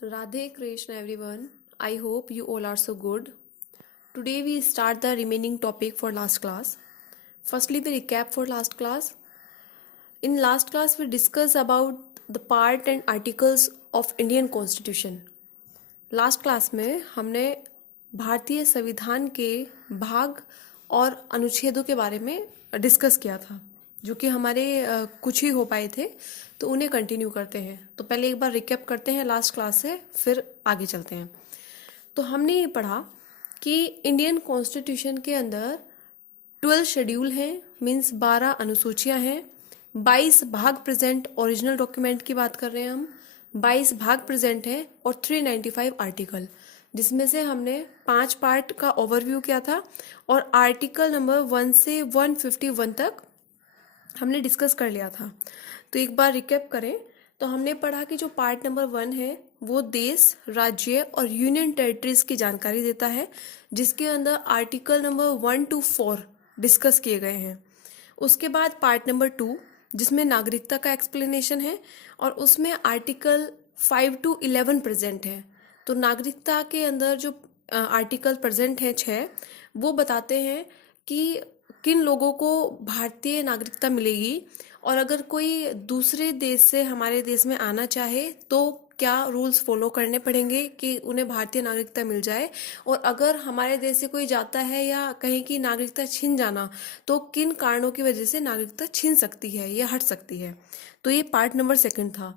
Radhe Krishna everyone. I hope you all are so good. Today we start the remaining topic for last class. Firstly, the recap for last class. In last class we discussed about the part and articles of Indian Constitution. Last class में हमने भारतीय संविधान के भाग और अनुच्छेदों के बारे में डिस्कस किया था, जो कि हमारे कुछ ही हो पाए थे, तो उन्हें कंटिन्यू करते हैं। तो पहले एक बार रिकैप करते हैं लास्ट क्लास से, फिर आगे चलते हैं। तो हमने ये पढ़ा कि इंडियन कॉन्स्टिट्यूशन के अंदर 12 शेड्यूल हैं, मीन्स 12 अनुसूचियां हैं, 22 भाग प्रेजेंट, ओरिजिनल डॉक्यूमेंट की बात कर रहे हैं हम, 22 भाग प्रेजेंट है और 395 आर्टिकल, जिसमें से हमने 5 पार्ट का ओवरव्यू किया था और आर्टिकल नंबर 1 से 151 तक हमने डिस्कस कर लिया था। तो एक बार रिकैप करें तो हमने पढ़ा कि जो पार्ट नंबर 1 है वो देश, राज्य और यूनियन टेरिटरीज की जानकारी देता है, जिसके अंदर आर्टिकल नंबर 1 to 4 डिस्कस किए गए हैं। उसके बाद पार्ट नंबर 2 जिसमें नागरिकता का एक्सप्लेनेशन है और उसमें आर्टिकल 5 to 11 प्रेजेंट है। तो नागरिकता के अंदर जो आर्टिकल प्रेजेंट हैं 6, वो बताते हैं कि किन लोगों को भारतीय नागरिकता मिलेगी और अगर कोई दूसरे देश से हमारे देश में आना चाहे तो क्या रूल्स फॉलो करने पड़ेंगे कि उन्हें भारतीय नागरिकता मिल जाए, और अगर हमारे देश से कोई जाता है या कहीं की नागरिकता छिन जाना तो किन कारणों की वजह से नागरिकता छिन सकती है या हट सकती है। तो ये पार्ट नंबर 2 था।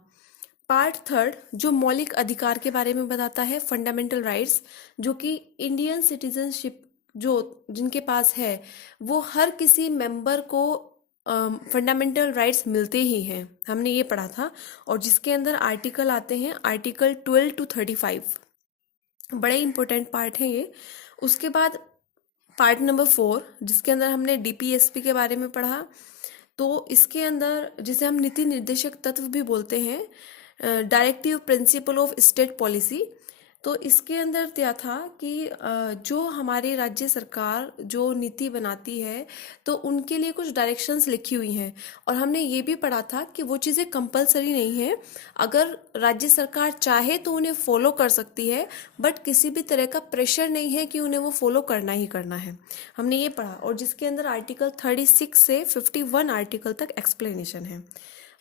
पार्ट 3 जो मौलिक अधिकार के बारे में बताता है, फंडामेंटल राइट्स, जो कि इंडियन सिटीजनशिप जो जिनके पास है वो हर किसी मेंबर को फंडामेंटल राइट्स मिलते ही हैं, हमने ये पढ़ा था। और जिसके अंदर आर्टिकल आते हैं आर्टिकल 12 to 35, बड़े इंपॉर्टेंट पार्ट है ये। उसके बाद पार्ट नंबर 4 जिसके अंदर हमने डीपीएसपी के बारे में पढ़ा। तो इसके अंदर जिसे हम नीति निर्देशक तत्व भी बोलते हैं, directive principle of state policy, तो इसके अंदर क्या था कि जो हमारी राज्य सरकार जो नीति बनाती है तो उनके लिए कुछ डायरेक्शंस लिखी हुई हैं, और हमने ये भी पढ़ा था कि वो चीज़ें कंपलसरी नहीं है, अगर राज्य सरकार चाहे तो उन्हें फॉलो कर सकती है, बट किसी भी तरह का प्रेशर नहीं है कि उन्हें वो फॉलो करना ही करना है, हमने ये पढ़ा। और जिसके अंदर आर्टिकल 36 से 51 आर्टिकल तक एक्सप्लेनेशन है।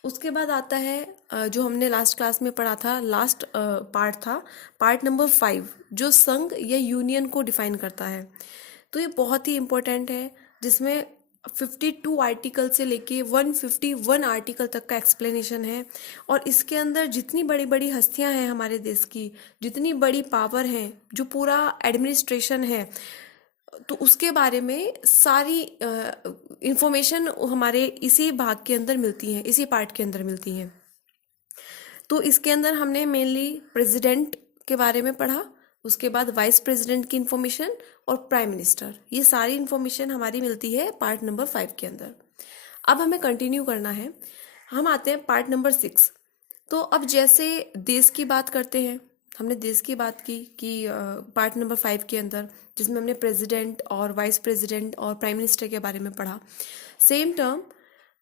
उसके बाद आता है जो हमने लास्ट क्लास में पढ़ा था, लास्ट पार्ट था पार्ट नंबर 5 जो संघ या यूनियन को डिफाइन करता है। तो ये बहुत ही इम्पोर्टेंट है, जिसमें 52 आर्टिकल से लेके 151 आर्टिकल तक का एक्सप्लेनेशन है। और इसके अंदर जितनी बड़ी बड़ी हस्तियां हैं हमारे देश की, जितनी बड़ी पावर है, जो पूरा एडमिनिस्ट्रेशन है, तो उसके बारे में सारी इंफॉर्मेशन हमारे इसी भाग के अंदर मिलती है, इसी पार्ट के अंदर मिलती है। तो इसके अंदर हमने मेनली प्रेसिडेंट के बारे में पढ़ा, उसके बाद वाइस प्रेसिडेंट की इंफॉर्मेशन और प्राइम मिनिस्टर, ये सारी इंफॉर्मेशन हमारी मिलती है पार्ट नंबर 5 के अंदर। अब हमें कंटिन्यू करना है, हम आते हैं पार्ट नंबर 6। तो अब जैसे देश की बात करते हैं, हमने देश की बात की कि पार्ट नंबर 5 के अंदर जिसमें हमने प्रेसिडेंट और वाइस प्रेसिडेंट और प्राइम मिनिस्टर के बारे में पढ़ा। सेम टर्म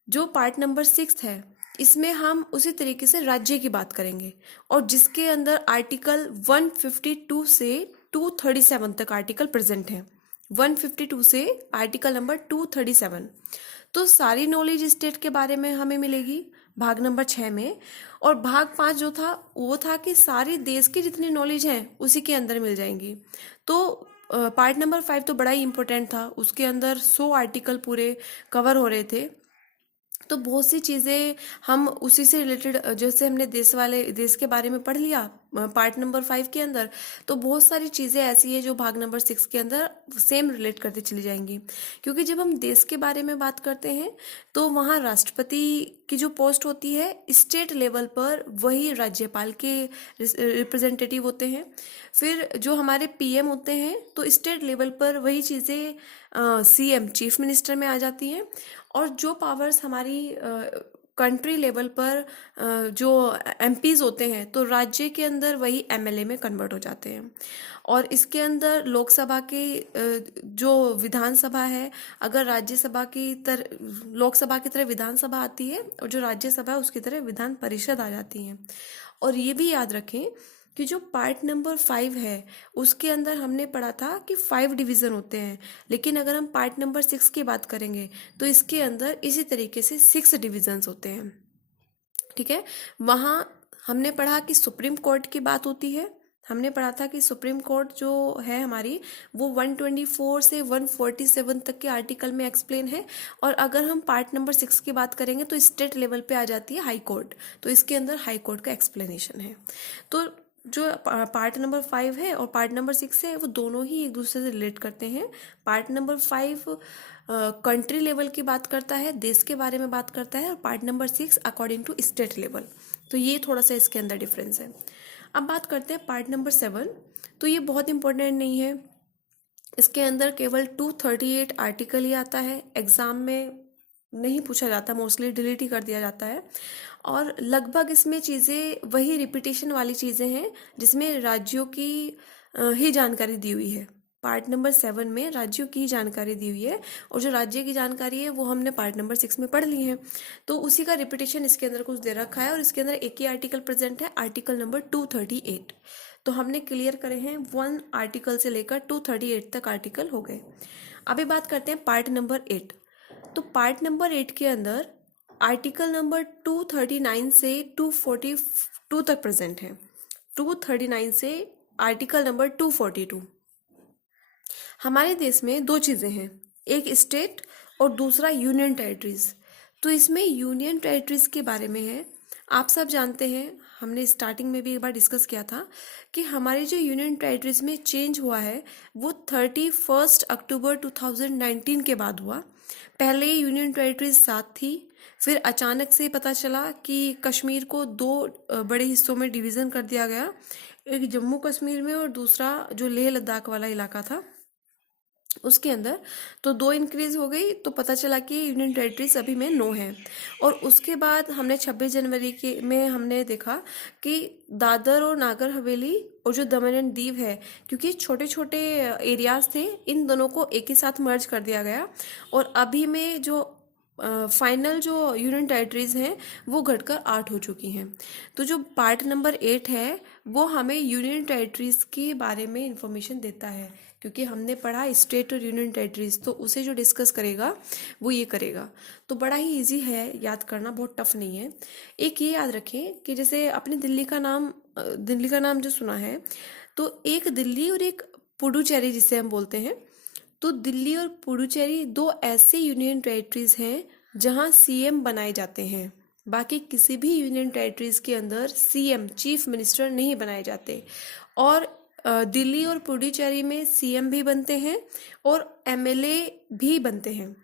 जो पार्ट नंबर 6 है, इसमें हम उसी तरीके से राज्य की बात करेंगे, और जिसके अंदर आर्टिकल 152 से 237 तक आर्टिकल प्रेजेंट है। 152 से आर्टिकल नंबर 237। तो सारी नॉलेज स्टेट के बारे में हमें मिलेगी भाग नंबर 6 में। और भाग 5 जो था वो था कि सारी देश की जितनी नॉलेज है उसी के अंदर मिल जाएंगी। तो पार्ट नंबर 5 तो बड़ा ही इंपॉर्टेंट था, उसके अंदर 100 आर्टिकल पूरे कवर हो रहे थे। तो बहुत सी चीज़ें हम उसी से रिलेटेड, जैसे हमने देश के बारे में पढ़ लिया पार्ट नंबर 5 के अंदर, तो बहुत सारी चीज़ें ऐसी है जो भाग नंबर 6 के अंदर सेम रिलेट करती चली जाएंगी। क्योंकि जब हम देश के बारे में बात करते हैं तो वहाँ राष्ट्रपति की जो पोस्ट होती है स्टेट लेवल पर, वही राज्यपाल के रिप्रेजेंटेटिव होते हैं। फिर जो हमारे पीएम होते हैं तो स्टेट लेवल पर वही चीज़ें सीएम चीफ मिनिस्टर में आ जाती हैं। और जो पावर्स हमारी कंट्री लेवल पर जो एमपीज होते हैं तो राज्य के अंदर वही एमएलए में कन्वर्ट हो जाते हैं। और इसके अंदर लोकसभा के जो विधानसभा है, अगर राज्यसभा की तरह लोकसभा की तरह विधानसभा आती है, और जो राज्यसभा है उसकी तरह विधान परिषद आ जाती है। और ये भी याद रखें कि जो पार्ट नंबर 5 है उसके अंदर हमने पढ़ा था कि 5 डिवीज़न होते हैं, लेकिन अगर हम पार्ट नंबर 6 की बात करेंगे तो इसके अंदर इसी तरीके से 6 डिवीज़न्स होते हैं। ठीक है, वहाँ हमने पढ़ा कि सुप्रीम कोर्ट की बात होती है। हमने पढ़ा था कि सुप्रीम कोर्ट जो है हमारी वो 124 से 147 तक के आर्टिकल में एक्सप्लेन है। और अगर हम पार्ट नंबर 6 की बात करेंगे तो स्टेट लेवल पे आ जाती है हाई कोर्ट, तो इसके अंदर हाई कोर्ट का एक्सप्लेनेशन है। तो जो पार्ट नंबर 5 है और पार्ट नंबर 6 है वो दोनों ही एक दूसरे से रिलेट करते हैं। पार्ट नंबर 5 कंट्री लेवल की बात करता है, देश के बारे में बात करता है, और part number 6 according to state level. तो ये थोड़ा सा इसके अंदर डिफरेंस है। अब बात करते हैं पार्ट नंबर 7। तो ये बहुत इंपॉर्टेंट नहीं है, इसके अंदर केवल 238 आर्टिकल ही आता है, एग्जाम में नहीं पूछा जाता, मोस्टली डिलीट ही कर दिया जाता है। और लगभग इसमें चीज़ें वही रिपीटेशन वाली चीज़ें हैं जिसमें राज्यों की ही जानकारी दी हुई है। पार्ट नंबर 7 में राज्यों की जानकारी दी हुई है, और जो राज्य की जानकारी है वो हमने पार्ट नंबर 6 में पढ़ ली है। तो उसी का रिपीटेशन इसके अंदर कुछ दे रखा है, और इसके अंदर एक ही आर्टिकल प्रेजेंट है, आर्टिकल नंबर 238। तो हमने क्लियर करे हैं 1 आर्टिकल से लेकर 238 तक आर्टिकल हो गए। अभी बात करते हैं पार्ट नंबर 8। तो पार्ट नंबर 8 के अंदर आर्टिकल नंबर 239 से 242 तक प्रेजेंट है। 239 से आर्टिकल नंबर 242। हमारे देश में दो चीज़ें हैं, एक स्टेट और दूसरा यूनियन टेरिटरीज। तो इसमें यूनियन टेरिटरीज के बारे में है। आप सब जानते हैं, हमने स्टार्टिंग में भी एक बार डिस्कस किया था कि हमारी जो यूनियन टेरिटरीज में चेंज हुआ है वो 31 अक्टूबर 2019 के बाद हुआ। पहले यूनियन टेरिटरीज 7 थी, फिर अचानक से पता चला कि कश्मीर को 2 बड़े हिस्सों में डिवीज़न कर दिया गया, एक जम्मू कश्मीर में और दूसरा जो लेह लद्दाख वाला इलाका था उसके अंदर। तो 2 इंक्रीज हो गई, तो पता चला कि यूनियन टेरिटरीज अभी में 9 है। और उसके बाद हमने 26 जनवरी के में हमने देखा कि दादर और नागर हवेली और जो दमन एंड दीव है, क्योंकि छोटे छोटे एरियाज थे, इन दोनों को एक ही साथ मर्ज कर दिया गया। और अभी में जो फाइनल जो यूनियन टेरिटरीज हैं वो घटकर 8 हो चुकी हैं। तो जो पार्ट नंबर 8 है वो हमें यूनियन टेरिटरीज के बारे में इंफॉर्मेशन देता है, क्योंकि हमने पढ़ा स्टेट और यूनियन टेरिटरीज, तो उसे जो डिस्कस करेगा वो ये करेगा। तो बड़ा ही इजी है याद करना, बहुत टफ नहीं है। एक ये याद रखें कि जैसे अपने दिल्ली का नाम जो सुना है, तो एक दिल्ली और एक पुडुचेरी जिसे हम बोलते हैं। तो दिल्ली और पुडुचेरी 2 ऐसे यूनियन टेरिटरीज हैं जहां सीएम बनाए जाते हैं। बाकी किसी भी यूनियन टेरिटरीज के अंदर सीएम चीफ मिनिस्टर नहीं बनाए जाते। और दिल्ली और पुडुचेरी में सीएम भी बनते हैं और एमएलए भी बनते हैं।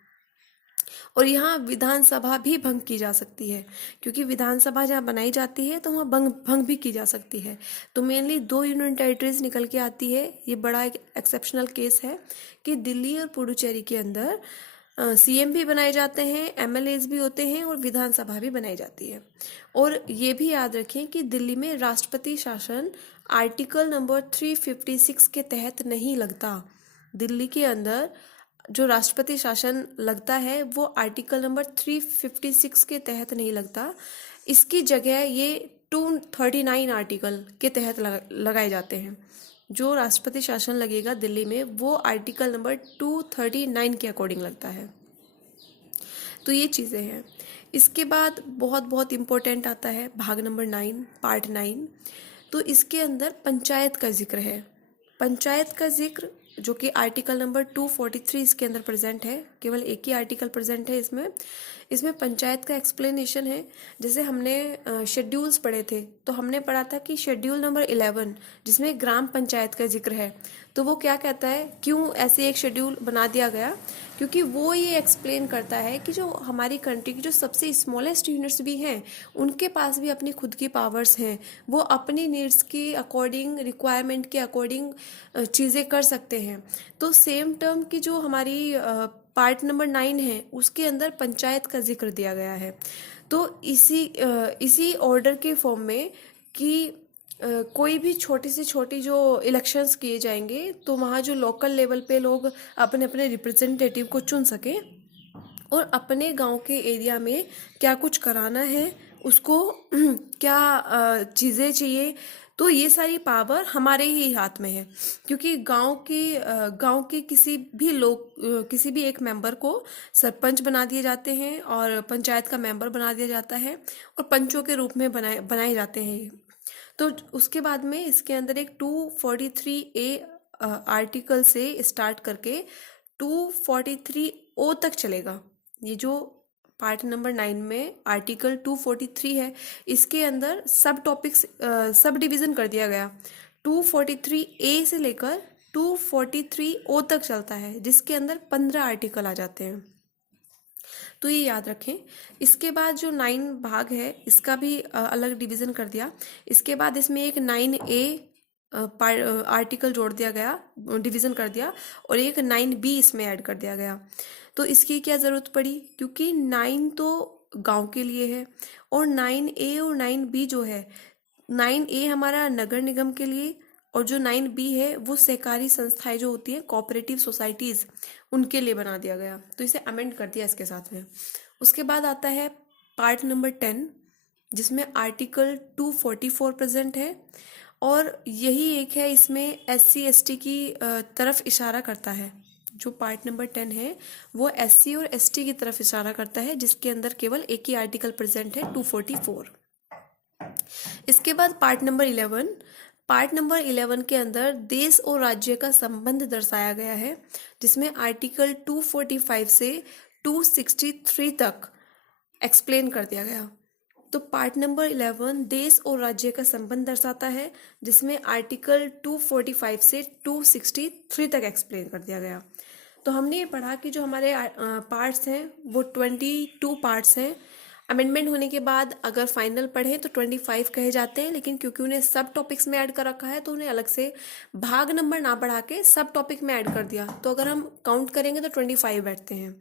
और यहाँ विधानसभा भी भंग की जा सकती है, क्योंकि विधानसभा जहाँ बनाई जाती है तो वहाँ भंग भी की जा सकती है। तो मेनली 2 यूनियन टेरिटरीज निकल के आती है। ये बड़ा एक एक्सेप्शनल केस है कि दिल्ली और पुडुचेरी के अंदर सीएम भी बनाए जाते हैं, एमएलएज भी होते हैं और विधानसभा भी बनाई जाती है। और ये भी याद रखें कि दिल्ली में राष्ट्रपति शासन आर्टिकल नंबर 356 के तहत नहीं लगता। दिल्ली के अंदर जो राष्ट्रपति शासन लगता है वो आर्टिकल नंबर 356 के तहत नहीं लगता। इसकी जगह ये 239 आर्टिकल के तहत लगाए जाते हैं। जो राष्ट्रपति शासन लगेगा दिल्ली में वो आर्टिकल नंबर 239 के अकॉर्डिंग लगता है। तो ये चीज़ें हैं। इसके बाद बहुत बहुत इम्पोर्टेंट आता है भाग नंबर 9, पार्ट 9। तो इसके अंदर पंचायत का जिक्र है। पंचायत का जिक्र जो कि आर्टिकल नंबर 243 इसके अंदर प्रेजेंट है, केवल एक ही आर्टिकल प्रेजेंट है इसमें। इसमें पंचायत का एक्सप्लेनेशन है। जैसे हमने शेड्यूल्स पढ़े थे, तो हमने पढ़ा था कि शेड्यूल नंबर 11 जिसमें ग्राम पंचायत का जिक्र है, तो वो क्या कहता है, क्यों ऐसे एक शेड्यूल बना दिया गया, क्योंकि वो ये एक्सप्लेन करता है कि जो हमारी कंट्री की जो सबसे स्मॉलेस्ट यूनिट्स भी हैं उनके पास भी अपनी खुद की पावर्स हैं, वो अपनी नीड्स के अकॉर्डिंग, रिक्वायरमेंट के अकॉर्डिंग चीज़ें कर सकते हैं। तो सेम टर्म की जो हमारी पार्ट नंबर 9 है उसके अंदर पंचायत का जिक्र दिया गया है। तो इसी ऑर्डर के फॉर्म में कि कोई भी छोटी से छोटी जो इलेक्शंस किए जाएंगे तो वहाँ जो लोकल लेवल पे लोग अपने अपने रिप्रेजेंटेटिव को चुन सकें और अपने गांव के एरिया में क्या कुछ कराना है उसको क्या चीज़ें चाहिए, तो ये सारी पावर हमारे ही हाथ में है, क्योंकि गांव के किसी भी किसी भी एक मेंबर को सरपंच बना दिए जाते हैं और पंचायत का मेंबर बना दिया जाता है और पंचों के रूप में बनाए जाते हैं ये। तो उसके बाद में इसके अंदर एक 243A आर्टिकल से स्टार्ट करके 243O तक चलेगा। ये जो पार्ट नंबर 9 में आर्टिकल 243 है, इसके अंदर सब टॉपिक्स सब डिवीजन कर दिया गया। 243A से लेकर 243O तक चलता है, जिसके अंदर 15 आर्टिकल आ जाते हैं। तो ये याद रखें। इसके बाद जो 9 भाग है, इसका भी अलग डिवीजन कर दिया। इसके बाद इसमें एक 9A आर्टिकल जोड़ दिया गया, डिवीजन कर दिया, और एक 9B इसमें ऐड कर दिया गया। तो इसकी क्या ज़रूरत पड़ी, क्योंकि 9 तो गांव के लिए है और 9A और 9B जो है, 9A हमारा नगर निगम के लिए और जो 9B है वो सहकारी संस्थाएं जो होती हैं, कोऑपरेटिव सोसाइटीज़, उनके लिए बना दिया गया। तो इसे अमेंड कर दिया इसके साथ में। उसके बाद आता है पार्ट नंबर 10, जिसमें आर्टिकल 244 प्रेजेंट है, और यही एक है इसमें SC ST की तरफ इशारा करता है। जो पार्ट नंबर 10 है वो SC और ST की तरफ इशारा करता है, जिसके अंदर केवल एक ही आर्टिकल प्रेजेंट है, 244। इसके बाद पार्ट नंबर 11। पार्ट नंबर 11 के अंदर देश और राज्य का संबंध दर्शाया गया है, जिसमें आर्टिकल 245 से 263 तक एक्सप्लेन कर दिया गया। तो पार्ट नंबर 11 देश और राज्य का संबंध दर्शाता है, जिसमें आर्टिकल 245 से 263 तक एक्सप्लेन कर दिया गया। तो हमने ये पढ़ा कि जो हमारे पार्ट्स हैं वो 22 पार्ट्स हैं। अमेंडमेंट होने के बाद अगर फाइनल पढ़ें तो 25 कहे जाते हैं, लेकिन क्योंकि उन्हें सब टॉपिक्स में ऐड कर रखा है तो उन्हें अलग से भाग नंबर ना बढ़ा के सब टॉपिक में ऐड कर दिया। तो अगर हम काउंट करेंगे तो 25 बैठते हैं।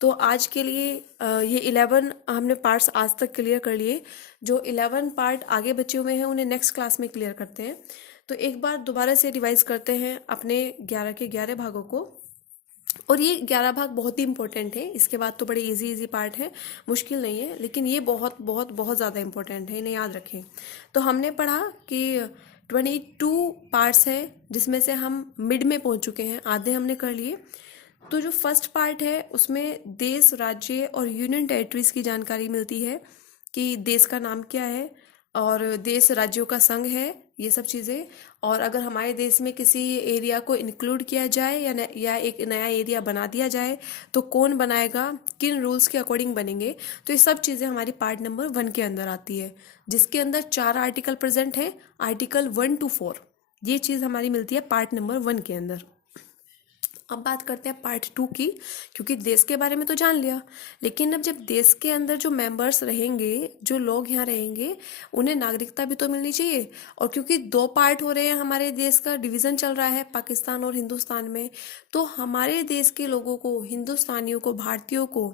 तो आज के लिए ये 11 हमने पार्ट्स आज तक क्लियर कर लिए। जो 11 पार्ट आगे बचे हुए हैं उन्हें नेक्स्ट क्लास में क्लियर करते हैं। तो एक बार दोबारा से रिवाइज करते हैं अपने 11 के 11 भागों को। और ये 11 भाग बहुत ही इंपॉर्टेंट है। इसके बाद तो बड़े इजी पार्ट है, मुश्किल नहीं है, लेकिन ये बहुत बहुत बहुत ज़्यादा इंपॉर्टेंट है, इन्हें याद रखें। तो हमने पढ़ा कि 22 पार्ट्स हैं, जिसमें से हम मिड में पहुंच चुके हैं, आधे हमने कर लिए। तो जो फर्स्ट पार्ट है उसमें देश, राज्य और यूनियन टेरिटरीज की जानकारी मिलती है कि देश का नाम क्या है और देश राज्यों का संघ है, ये सब चीज़ें। और अगर हमारे देश में किसी एरिया को इंक्लूड किया जाए या एक नया एरिया बना दिया जाए तो कौन बनाएगा, किन रूल्स के अकॉर्डिंग बनेंगे, तो ये सब चीज़ें हमारी पार्ट नंबर 1 के अंदर आती है, जिसके अंदर 4 आर्टिकल प्रेजेंट हैं, आर्टिकल 1 to 4। ये चीज़ हमारी मिलती है पार्ट नंबर 1 के अंदर। अब बात करते हैं पार्ट 2 की, क्योंकि देश के बारे में तो जान लिया, लेकिन अब जब देश के अंदर जो मेंबर्स रहेंगे, जो लोग यहाँ रहेंगे, उन्हें नागरिकता भी तो मिलनी चाहिए। और क्योंकि 2 पार्ट हो रहे हैं, हमारे देश का डिवीज़न चल रहा है पाकिस्तान और हिंदुस्तान में, तो हमारे देश के लोगों को, हिंदुस्तानियों को, भारतीयों को,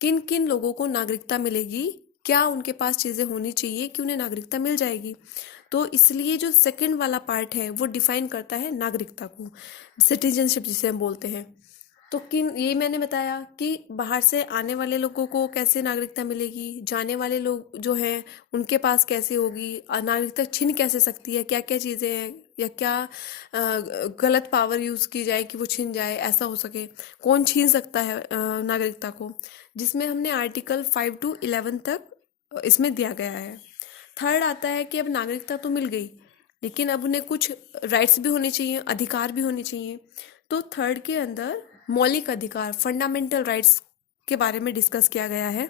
किन किन लोगों को नागरिकता मिलेगी, क्या उनके पास चीज़ें होनी चाहिए कि उन्हें नागरिकता मिल जाएगी। तो इसलिए जो सेकंड वाला पार्ट है वो डिफाइन करता है नागरिकता को, सिटीजनशिप जिसे हम बोलते हैं। तो ये मैंने बताया कि बाहर से आने वाले लोगों को कैसे नागरिकता मिलेगी, जाने वाले लोग जो हैं उनके पास कैसे होगी, नागरिकता छिन कैसे सकती है, क्या क्या चीज़ें हैं, या क्या गलत पावर यूज़ की जाए कि वो छिन जाए, ऐसा हो सके, कौन छीन सकता है नागरिकता को, जिसमें हमने आर्टिकल 5 to 11 तक इसमें दिया गया है। थर्ड आता है कि अब नागरिकता तो मिल गई, लेकिन अब उन्हें कुछ राइट्स भी होने चाहिए, अधिकार भी होने चाहिए। तो थर्ड के अंदर मौलिक अधिकार, फंडामेंटल राइट्स के बारे में डिस्कस किया गया है,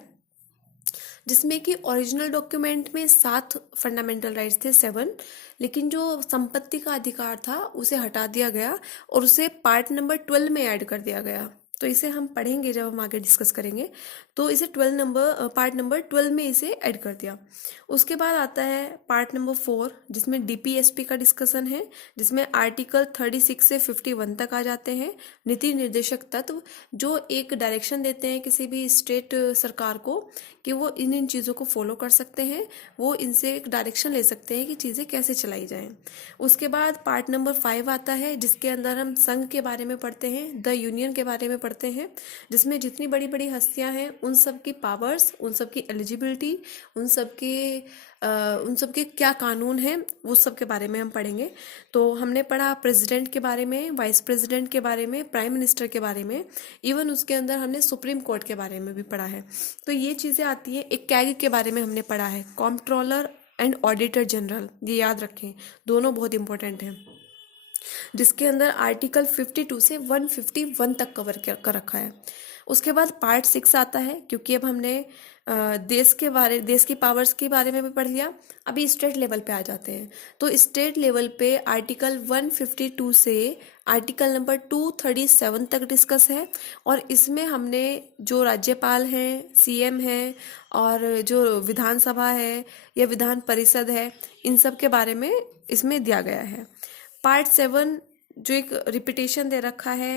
जिसमें कि ओरिजिनल डॉक्यूमेंट में 7 फंडामेंटल राइट्स थे, 7, लेकिन जो संपत्ति का अधिकार था उसे हटा दिया गया और उसे पार्ट नंबर 12 में ऐड कर दिया गया। तो इसे हम पढ़ेंगे जब हम आगे डिस्कस करेंगे। तो इसे पार्ट नंबर 12 में इसे ऐड कर दिया। उसके बाद आता है पार्ट नंबर 4, जिसमें DPSP का डिस्कशन है, जिसमें आर्टिकल 36 से 51 तक आ जाते हैं। नीति निर्देशक तत्व जो एक डायरेक्शन देते हैं किसी भी स्टेट सरकार को कि वो इन चीज़ों को फॉलो कर सकते हैं, वो इनसे एक डायरेक्शन ले सकते हैं कि चीज़ें कैसे चलाई जाएं। उसके बाद पार्ट नंबर 5 आता है, जिसके अंदर हम संघ के बारे में पढ़ते हैं, द यूनियन के बारे में पढ़ते हैं, जिसमें जितनी बड़ी बड़ी हस्तियां हैं उन सब की पावर्स, उन सब की एलिजिबिलिटी, उन सब के उन सब के क्या कानून हैं वो सब के बारे में हम पढ़ेंगे। तो हमने पढ़ा प्रेसिडेंट के बारे में, वाइस प्रेसिडेंट के बारे में, प्राइम मिनिस्टर के बारे में, इवन उसके अंदर हमने सुप्रीम कोर्ट के बारे में भी पढ़ा है। तो ये चीज़ें आती हैं। एक कैग के बारे में हमने पढ़ा है, कॉम्प्ट्रोलर एंड ऑडिटर जनरल, ये याद रखें, दोनों बहुत इंपॉर्टेंट हैं, जिसके अंदर आर्टिकल 52 से 151 तक कवर कर रखा है। उसके बाद पार्ट 6 आता है, क्योंकि अब हमने देश की पावर्स के बारे में भी पढ़ लिया। अभी स्टेट लेवल पे आ जाते हैं। तो स्टेट लेवल पे आर्टिकल 152 से आर्टिकल नंबर 237 तक डिस्कस है। और इसमें हमने जो राज्यपाल हैं, सीएम हैं, और जो विधानसभा है या विधान परिषद है, इन सब के बारे में इसमें दिया गया है। पार्ट 7 जो एक रिपीटेशन दे रखा है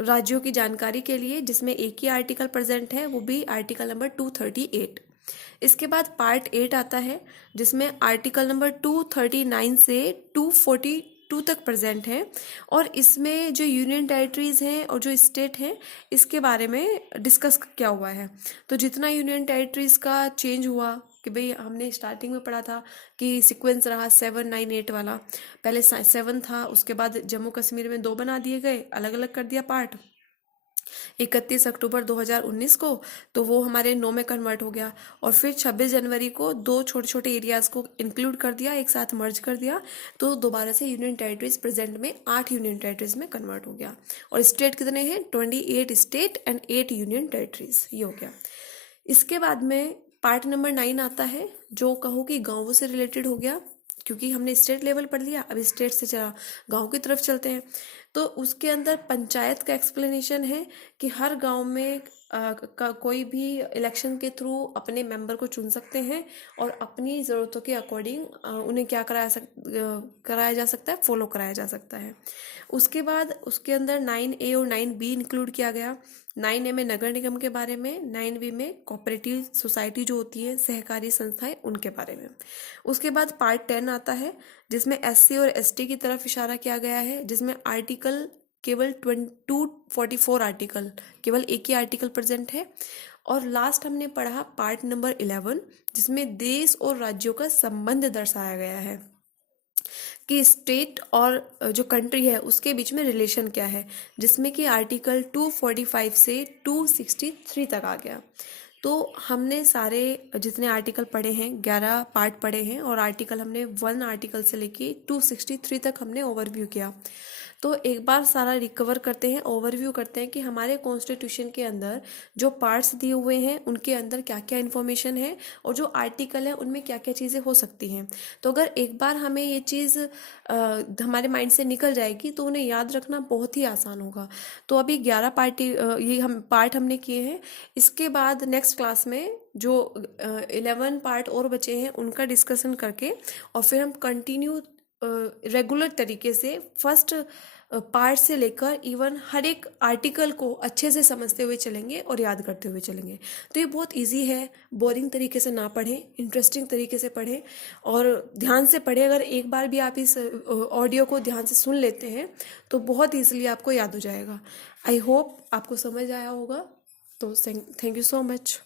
राज्यों की जानकारी के लिए, जिसमें एक ही आर्टिकल प्रेजेंट है, वो भी आर्टिकल नंबर 238। इसके बाद पार्ट 8 आता है, जिसमें आर्टिकल नंबर 239 से 242 तक प्रेजेंट है। और इसमें जो यूनियन टेरिटरीज हैं और जो स्टेट हैं, इसके बारे में डिस्कस किया हुआ है। तो जितना यूनियन टेरिटरीज का चेंज हुआ, कि भाई हमने स्टार्टिंग में पढ़ा था कि सीक्वेंस रहा 7, 9, 8 वाला, पहले 7 था, उसके बाद जम्मू कश्मीर में 2 बना दिए गए, अलग अलग कर दिया पार्ट 31 अक्टूबर 2019 को, तो वो हमारे 9 में कन्वर्ट हो गया। और फिर 26 जनवरी को 2 छोटे छोटे एरियाज को इंक्लूड कर दिया, एक साथ मर्ज कर दिया, तो दोबारा से यूनियन टेरिटरीज प्रेजेंट में 8 यूनियन टेरिटरीज में कन्वर्ट हो गया। और स्टेट कितने हैं? 28 स्टेट एंड 8 यूनियन टेरिटरीज, ये हो गया। इसके बाद में पार्ट नंबर 9 आता है, जो कहो कि गाँवों से रिलेटेड हो गया, क्योंकि हमने स्टेट लेवल पढ़ लिया, अब स्टेट से चला गांव की तरफ चलते हैं। तो उसके अंदर पंचायत का एक्सप्लेनेशन है कि हर गांव में कोई भी इलेक्शन के थ्रू अपने मेंबर को चुन सकते हैं, और अपनी ज़रूरतों के अकॉर्डिंग उन्हें क्या कराया जा सकता है, फॉलो कराया जा सकता है। उसके बाद उसके अंदर 9A और 9B इंक्लूड किया गया। 9A में नगर निगम के बारे में, 9B में कोऑपरेटिव सोसाइटी जो होती है, सहकारी संस्थाएं, उनके बारे में। उसके बाद पार्ट 10 आता है, जिसमें SC और ST की तरफ इशारा किया गया है, जिसमें आर्टिकल केवल 244 आर्टिकल, केवल एक ही आर्टिकल प्रेजेंट है। और लास्ट हमने पढ़ा पार्ट नंबर 11, जिसमें देश और राज्यों का संबंध दर्शाया गया है, कि स्टेट और जो कंट्री है उसके बीच में रिलेशन क्या है, जिसमें कि आर्टिकल 245 से 263 तक आ गया। तो हमने सारे जितने आर्टिकल पढ़े हैं, 11 पार्ट पढ़े हैं, और आर्टिकल हमने 1 आर्टिकल से लेके 263 तक हमने ओवरव्यू किया। तो एक बार सारा रिकवर करते हैं, ओवरव्यू करते हैं कि हमारे कॉन्स्टिट्यूशन के अंदर जो पार्ट्स दिए हुए हैं उनके अंदर क्या क्या इन्फॉर्मेशन है, और जो आर्टिकल है उनमें क्या क्या चीज़ें हो सकती हैं। तो अगर एक बार हमें ये चीज़ हमारे माइंड से निकल जाएगी, तो उन्हें याद रखना बहुत ही आसान होगा। तो अभी 11 ये हम पार्ट हमने किए हैं। इसके बाद नेक्स्ट क्लास में जो 11 पार्ट और बचे हैं उनका डिस्कशन करके, और फिर हम कंटिन्यू रेगुलर तरीके से फर्स्ट पार्ट से लेकर इवन हर एक आर्टिकल को अच्छे से समझते हुए चलेंगे और याद करते हुए चलेंगे। तो ये बहुत इजी है, बोरिंग तरीके से ना पढ़ें, इंटरेस्टिंग तरीके से पढ़ें और ध्यान से पढ़ें। अगर एक बार भी आप इस ऑडियो को ध्यान से सुन लेते हैं तो बहुत ईजिली आपको याद हो जाएगा। आई होप आपको समझ आया होगा। तो थैंक यू सो मच।